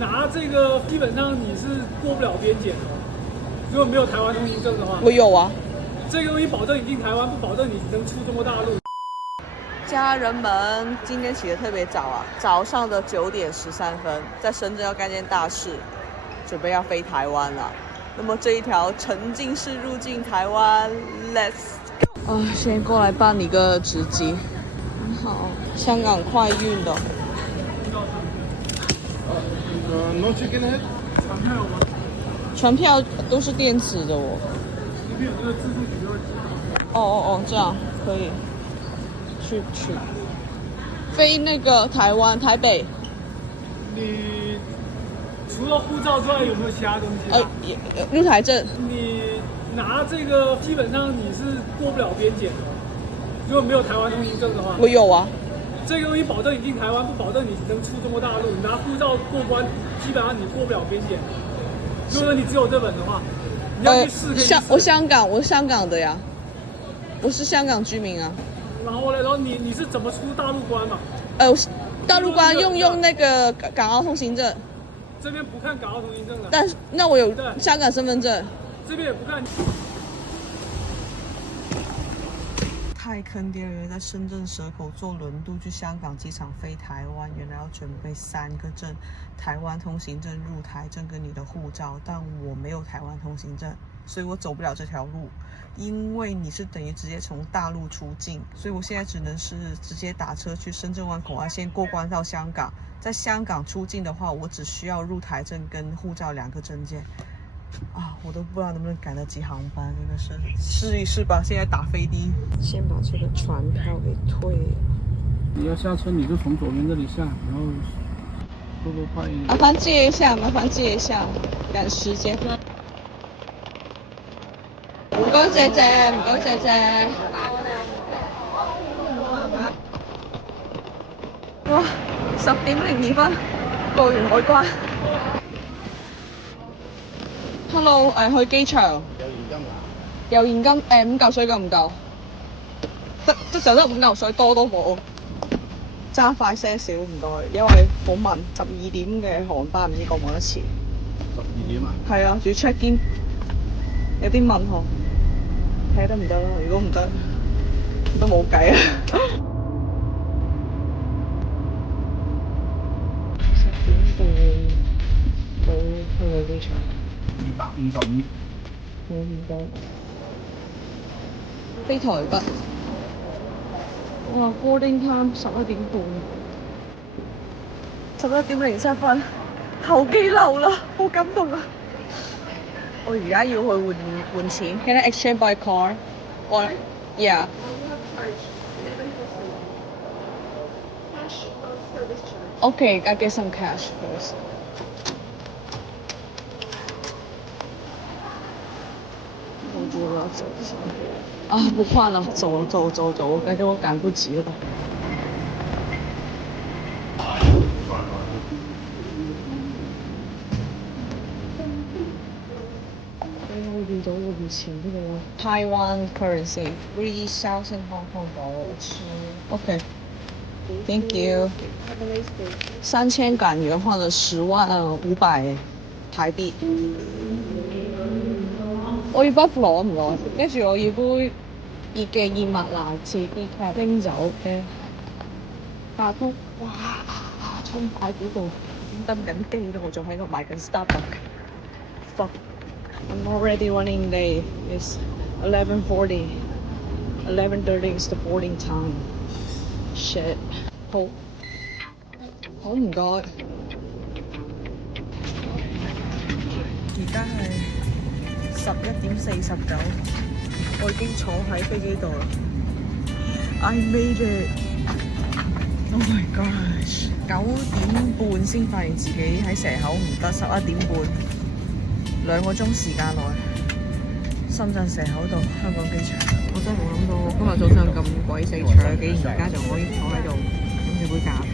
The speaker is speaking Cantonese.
拿这个基本上你是过不了边检的。如果没有台湾通行证的话，我有啊。这个东西保证你进台湾，不保证你能出中国大陆。家人们，今天起得特别早啊，早上的9点13分，在深圳要干件大事，准备要飞台湾了。那么这一条沉浸式入境台湾 ，Let's go！ 啊，先过来办理个值机。好，香港快运的。No chicken head，船票有吗？船票都是电子的哦。这边有那个自助取票机。哦，这样可以。去飞那个台湾台北。你除了护照之外，有没有其他东西啊？入台证。你拿这个基本上你是过不了边检的。如果没有台湾通行证的话，我有啊。这个东西保证你进台湾，不保证你能出中国大陆。你拿护照过关，基本上你过不了边检。如果你只有这本的话，你要去试可以试。我香港的呀，我是香港居民啊。然后你是怎么出大陆关嘛？大陆关用那个港澳通行证。这边不看港澳通行证的。但是那我有香港身份证。这边也不看。太坑爹了！在深圳蛇口坐轮渡去香港机场飞台湾，原来要准备3个证：台湾通行证、入台证跟你的护照。但我没有台湾通行证，所以我走不了这条路。因为你是等于直接从大陆出境，所以我现在只能是直接打车去深圳湾口岸线过关到香港。在香港出境的话，我只需要入台证跟护照2个证件。啊，我都不知道能不能赶得及航班，真的是试一试吧。现在打飞的，先把这个船票给退了。你要下车，你就从左边这里下，然后多快一点。麻烦借一下，赶时间。唔該謝謝，唔該謝謝。哇，10點02分過完海關。Hello， 去機場。有現金㗎？有現金5嚿水夠唔夠？得就得5嚿水，多都冇。揸快些少唔該，因為好問12點嘅航班唔知過唔過得遲。12點啊？係啊，仲要 check in， 有啲問號。睇得唔得啦？如果唔得，都冇計啊！10點到去機場。252。冇唔到。飛台北。哇 ！boarding time 11點半，11點07分，候機樓啦，好感動啊！我而家要去換錢。Can I exchange by car? Or yeah. Okay, I get some cash first. 我要走啊！不换了，走，感觉我赶不及了。我見到我以前呢個 Taiwan currency 3,000 Hong Kong dollars。OK， thank you。3000港元換了10,500台幣。我要 Buffalo 唔該，跟住我要杯熱嘅燕麥奶翅 decaf 冰酒嘅咖啡。哇！衝太古道登緊機咯，我仲喺度買緊 Starbucks。Fuck！I'm already running late. It's 11:40. 11:30 is the boarding time. Shit. 好唔該。而家係11點49，我已經坐喺飛機度啦。I made it! Oh my gosh！ 9點半先發現自己喺蛇口唔得，11點半，2個鐘時間內，深圳蛇口到香港機場。我真係冇諗到今日早上咁鬼死長，竟然而家仲可以坐喺度飲住杯咖啡。